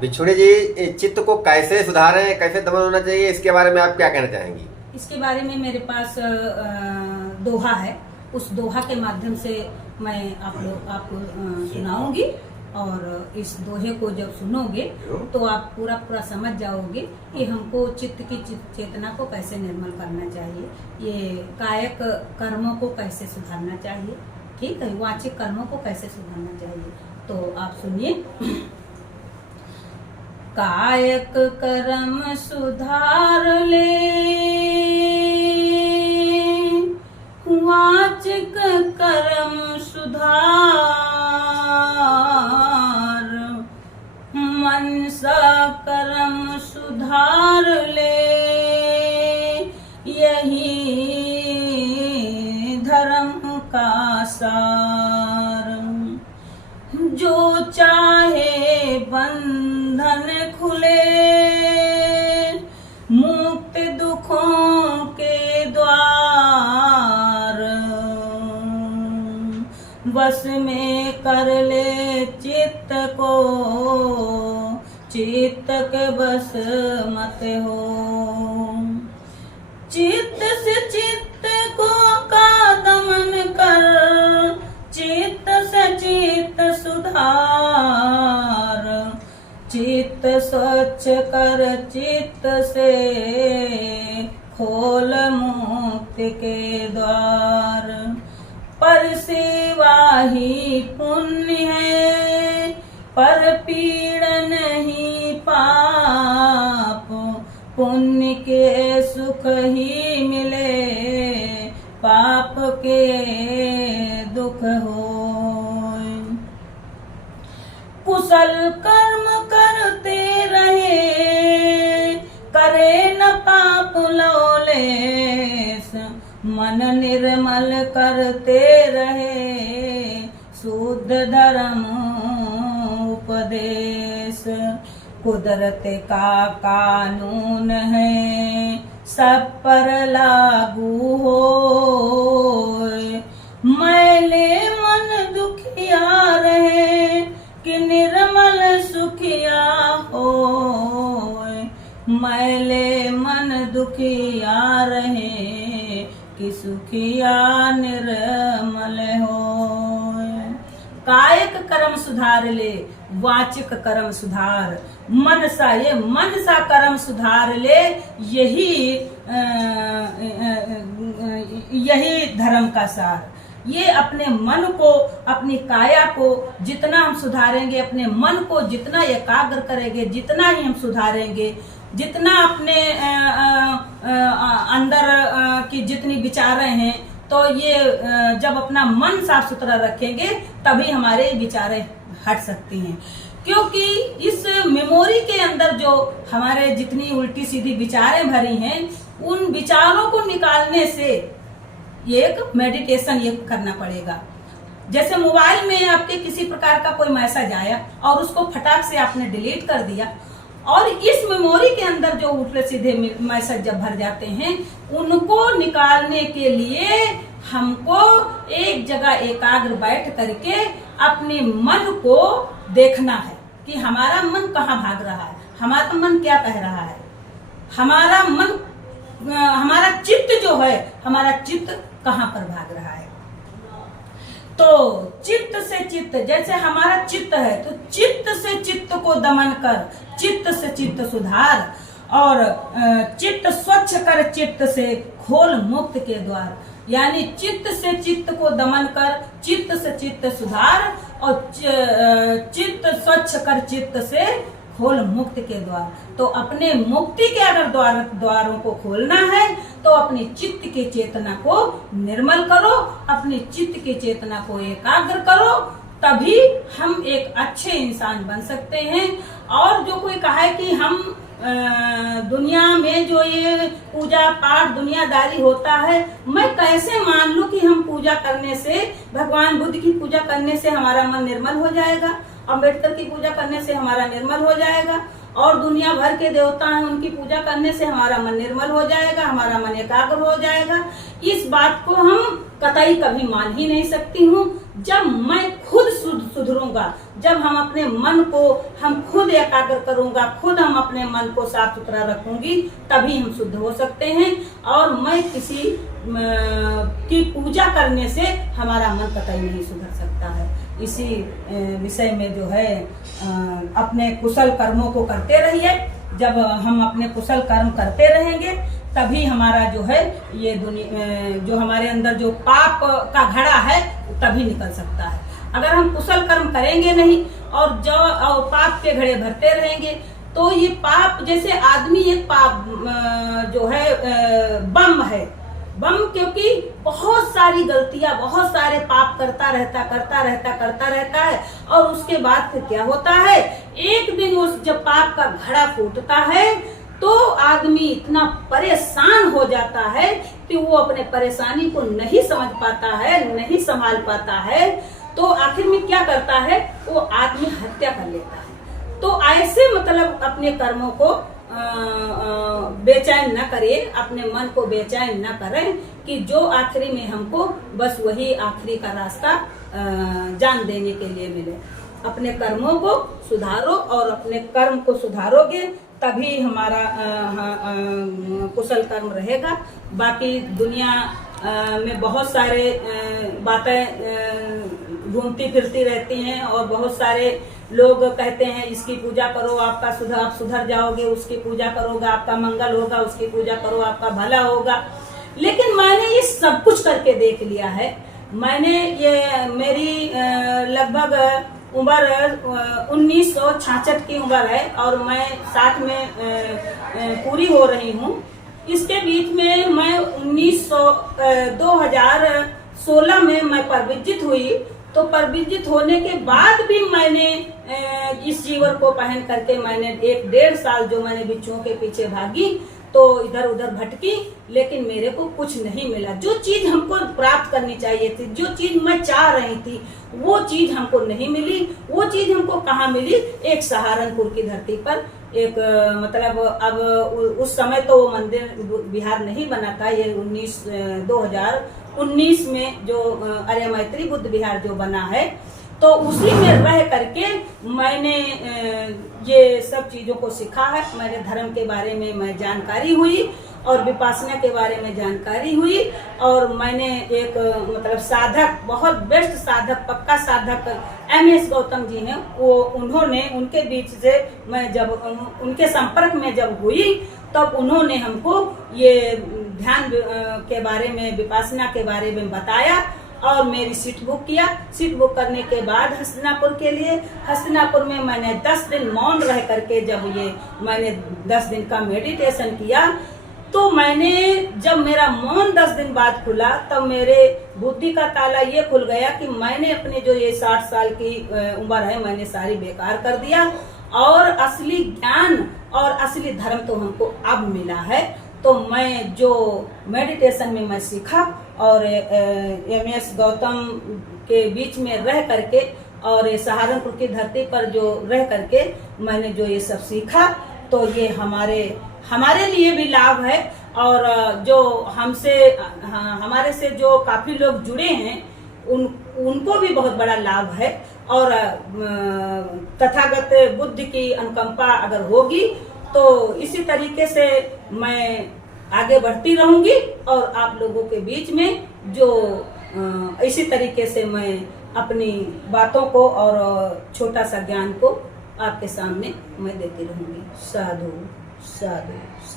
भिक्षुणी जी, चित्त को कैसे सुधारें, कैसे दमन होना चाहिए, इसके बारे में आप क्या कहना चाहेंगी? इसके बारे में मेरे पास दोहा है। उस दोहा के माध्यम से मैं आपको सुनाऊंगी, और इस दोहे को जब सुनोगे तो आप पूरा समझ जाओगे कि हमको चित्त की चेतना को कैसे निर्मल करना चाहिए, ये कायक कर्मों को कैसे सुधारना चाहिए, ठीक है, वाचिक कर्मों को कैसे सुधारना चाहिए। तो आप सुनिए। कायक कर्म सुधार ले, वाचिक कर्म सुधार, मनसा कर्म सुधार ले, यही धर्म का सार। जो चाहे बंधन खुले, मुक्त दुखों के द्वार, बस में कर ले चित्त को, चित्त के बस मत हो। चित्त से चित्त को का दमन कर, चित्त से चित्त सुधार। चित्त स्वच्छ कर, चित्त से खोल मुक्ति के द्वार। पर सेवा ही पुण्य है, पर पीड़ नहीं पाप। पुण्य के सुख ही मिले, पाप के दुख होय। कुशल कर्म करते रहे, करे न पाप लौलेस। मन निर्मल करते रहे, शुद्ध धर्म उपदेश। कुदरत का कानून है, सब पर लागू होय। मैले मन दुखिया रहे, कि निर्मल सुखिया होय। मैले मन दुखिया रहे, कि सुखिया निर्मल होय। कायक कर्म सुधार ले, वाचिक कर्म सुधार। मनसा, ये मनसा कर्म सुधार ले, यही धर्म का सार। ये अपने मन को, अपनी काया को जितना हम सुधारेंगे, अपने मन को जितना एकाग्र करेंगे, जितना ही हम सुधारेंगे, जितना अपने अंदर की जितनी विचारें हैं, तो ये जब अपना मन साफ सुथरा रखेंगे तभी हमारे विचारें हट सकती हैं। क्योंकि इस मेमोरी के अंदर जो हमारे जितनी उल्टी सीधी विचारें भरी हैं, उन विचारों को निकालने से एक मेडिटेशन ये करना पड़ेगा। जैसे मोबाइल में आपके किसी प्रकार का कोई मैसेज आया और उसको फटाक से आपने डिलीट कर दिया, और इस मेमोरी के अंदर जो उल्टे सीधे मैसेज जब भर जाते हैं, उनको निकालने के लिए हमको एक जगह एकाग्र बैठ करके अपने मन को देखना है कि हमारा मन कहाँ भाग रहा है, हमारा मन क्या कह रहा है, हमारा मन, हमारा चित्त जो है, हमारा चित्त कहाँ पर भाग रहा है। तो चित्त से चित्त, जैसे हमारा चित्त है तो चित्त से चित्त को दमन कर, चित्त से चित्त सुधार, और चित्त स्वच्छ कर, चित्त से खोल मुक्त के द्वार। यानी चित्त से चित्त को दमन कर, चित्त से चित्त सुधार, और चित्त स्वच्छ कर, चित्त से खोल मुक्त के द्वार। तो अपने मुक्ति के अगर द्वारों को खोलना है तो अपनी चित्त की चेतना को निर्मल करो, अपनी चित्त की चेतना को एकाग्र करो, तभी हम एक अच्छे इंसान बन सकते हैं। और जो कोई कहे कि हम दुनिया में जो ये पूजा पाठ दुनियादारी होता है, मैं कैसे मान लूं कि हम पूजा करने से, भगवान बुद्ध की पूजा करने से हमारा मन निर्मल हो जाएगा, अम्बेडकर की पूजा करने से हमारा निर्मल हो जाएगा, और दुनिया भर के देवता हैं उनकी पूजा करने से हमारा मन निर्मल हो जाएगा, हमारा मन एकाग्र हो जाएगा। इस बात को हम कतई कभी मान ही नहीं सकती हूँ। जब मैं खुद सुधरूंगा, जब हम अपने मन को हम खुद एकाग्र करूंगा, खुद हम अपने मन को साफ सुथरा रखूंगी, तभी हम शुद्ध हो सकते हैं। और मैं किसी की पूजा करने से हमारा मन कतई नहीं सुधर सकता है। इसी विषय में जो है अपने कुशल कर्मों को करते रहिए। जब हम अपने कुशल कर्म करते रहेंगे तभी हमारा जो है ये दुनिया जो हमारे अंदर जो पाप का घड़ा है तभी निकल सकता है। अगर हम कुशल कर्म करेंगे नहीं और पाप के घड़े भरते रहेंगे तो ये पाप, जैसे आदमी एक पाप जो है बम है, बम क्योंकि बहुत सारी गलतियां, बहुत सारे पाप करता रहता है और उसके बाद फिर क्या होता है, एक दिन उस जब पाप का घड़ा फूटता है तो आदमी इतना परेशान हो जाता है कि वो अपने परेशानी को नहीं समझ पाता है, नहीं संभाल पाता है। तो आखिर में क्या करता है, वो आदमी हत्या कर लेता है। तो ऐसे मतलब अपने कर्मों को बेचैन न करें, अपने मन को बेचैन न करें कि जो आखिरी में हमको बस वही आखिरी का रास्ता जान देने के लिए मिले। अपने कर्मों को सुधारो और अपने कर्म को सुधारोगे तभी हमारा कुशल कर्म रहेगा। बाकी दुनिया में बहुत सारे बातें घूमती फिरती रहती हैं और बहुत सारे लोग कहते हैं इसकी पूजा करो आपका आप सुधर जाओगे, उसकी पूजा करोगे आपका मंगल होगा, उसकी पूजा करो आपका भला होगा। लेकिन मैंने ये सब कुछ करके देख लिया है। मैंने ये मेरी लगभग उम्र 1966 की उम्र है और मैं 60 में पूरी हो रही हूँ। इसके बीच में मैं 2016 में मैं परविजित हुई। तो परविजित होने के बाद भी मैंने इस जीवन को पहन करके मैंने 1-1.5 साल जो मैंने बिच्छुओं के पीछे भागी, तो इधर उधर भटकी, लेकिन मेरे को कुछ नहीं मिला। जो चीज हमको प्राप्त करनी चाहिए थी, जो चीज मैं चाह रही थी, वो चीज हमको नहीं मिली। वो चीज हमको कहाँ मिली, एक सहारनपुर की धरती पर। एक मतलब अब उस समय तो वो मंदिर बिहार नहीं बना था। ये 2019 में जो आर्य मैत्री बुद्ध विहार जो बना है, तो उसी में रह करके मैंने ये सब चीजों को सीखा है। मेरे धर्म के बारे में मैं जानकारी हुई और विपासना के बारे में जानकारी हुई। और मैंने एक मतलब साधक, बहुत बेस्ट साधक, पक्का साधक MS गौतम जी हैं, वो उन्होंने, उनके बीच से मैं जब उनके संपर्क में जब हुई तब उन्होंने हमको ये ध्यान के बारे में, विपासना के बारे में बताया और मेरी सीट बुक किया। सीट बुक करने के बाद हस्तिनापुर के लिए, हस्तिनापुर में मैंने 10 दिन मौन रह करके मैंने 10 दिन का मेडिटेशन किया। तो मैंने जब मेरा मौन 10 दिन बाद खुला तब मेरे बुद्धि का ताला ये खुल गया कि मैंने अपने जो ये 60 साल की उम्र है मैंने सारी बेकार कर दिया और असली ज्ञान और असली धर्म तो हमको अब मिला है। तो मैं जो मेडिटेशन में मैं सीखा और MS गौतम के बीच में रह करके और सहारनपुर की धरती पर जो रह करके मैंने जो ये सब सीखा, तो ये हमारे लिए भी लाभ है। और जो हमारे से जो काफी लोग जुड़े हैं उनको भी बहुत बड़ा लाभ है। और तथागत बुद्ध की अनुकंपा अगर होगी तो इसी तरीके से मैं आगे बढ़ती रहूंगी और आप लोगों के बीच में जो इसी तरीके से मैं अपनी बातों को और छोटा सा ज्ञान को आपके सामने मैं देती रहूंगी। साधु साधु साधु।